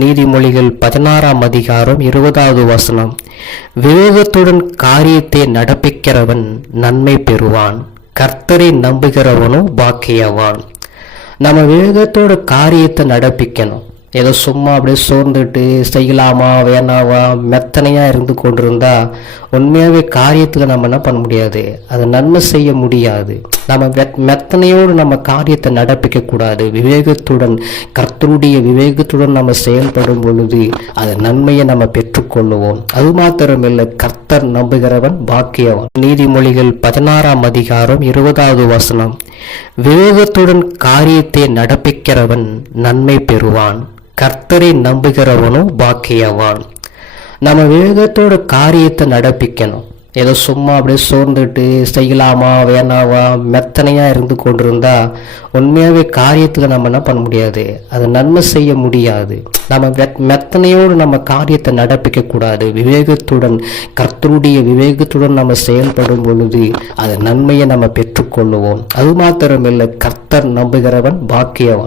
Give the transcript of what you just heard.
நீதிமொழிகள் 16ஆம் அதிகாரம் 20வது வசனம். விவேகத்துடன் காரியத்தை நடப்பிக்கிறவன் நன்மை பெறுவான், கர்த்தரை நம்புகிறவனோ பாக்கியவான். நம்ம விவேகத்தோட காரியத்தை நடப்பிக்கணும். ஏதோ சும்மா அப்படியே சோர்ந்துட்டு செய்யலாமா வேணாவா மெத்தனையாக இருந்து கொண்டிருந்தா உண்மையாகவே காரியத்தில் நம்ம என்ன பண்ண முடியாது, அதை நன்மை செய்ய முடியாது. நம்ம மெத்தனையோடு நம்ம காரியத்தை நடப்பிக்க கூடாது. விவேகத்துடன் கர்த்தருடைய விவேகத்துடன் நம்ம செயல்படும் பொழுது அது நன்மையை நம்ம பெற்றுக்கொள்ளுவோம். அது மாத்திரமில்லை, கர்த்தர் நம்புகிறவன் பாக்கியவான். நீதிமொழிகள் 16ஆம் அதிகாரம் 20வது வசனம். விவேகத்துடன் காரியத்தை நடப்பிக்கிறவன் நன்மை பெறுவான், கர்த்தரை நம்புகிறவனோ பாக்கியவான். நம்ம விவேகத்தோட காரியத்தை நடப்பிக்கணும். ஏதோ சும்மா அப்படியே சோர்ந்துட்டு செய்யலாமா வேணாவா மெத்தனையாக இருந்து கொண்டிருந்தா உண்மையாகவே காரியத்தில் நம்ம என்ன பண்ண முடியாது, அதை நன்மை செய்ய முடியாது. நம்ம மெத்தனையோடு நம்ம காரியத்தை நடப்பிக்க கூடாது. விவேகத்துடன் கர்த்தருடைய விவேகத்துடன் நம்ம செயல்படும் பொழுது அது நன்மையை நம்ம பெற்றுக்கொள்ளுவோம். அது மாத்திரமில்லை, கர்த்தர் நம்புகிறவன் பாக்கியவான்.